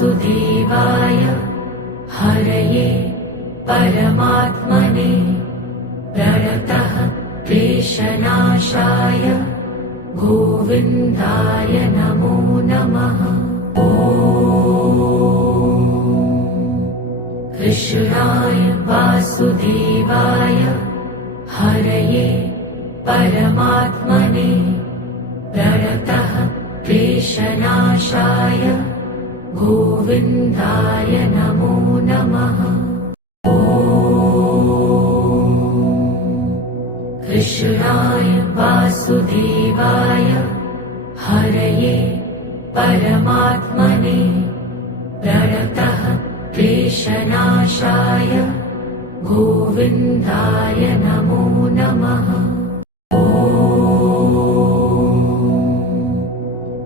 वासुदेवाय हरये परमात्मने प्रणतः क्लेशनाशाय गोविन्दाय नमो नमः। कृष्णाय वासुदेवाय हरये परमात्मने प्रणतः क्लेशनाशाय गोविन्दाय नमो नमः। कृष्णाय वासुदेवाय हरये परमात्मने प्रणतः क्लेशनाशाय गोविन्दाय नमो नमः।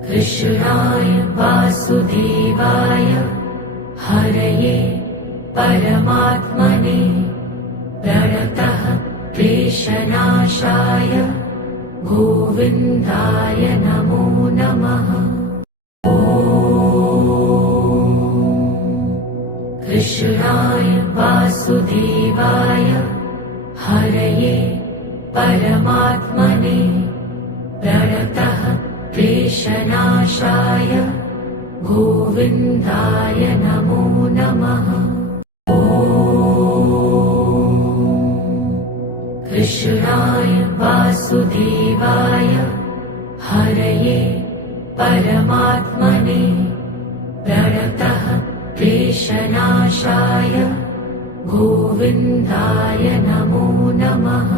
कृष्णाय वासुदेवाय हरये परमात्मने प्रणतः क्लेशनाशाय गोविन्दाय नमो नमः। कृष्णाय वासुदेवाय हरये परमात्मने प्रणतः क्लेशनाशाय गोविन्दाय नमो नमः। कृष्णाय वासुदेवाय हरये परमात्मने प्रणतः क्लेशनाशाय गोविन्दाय नमो नमः।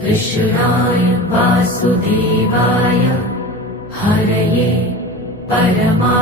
कृष्णाय वासुदेवाय हरये परमात्मने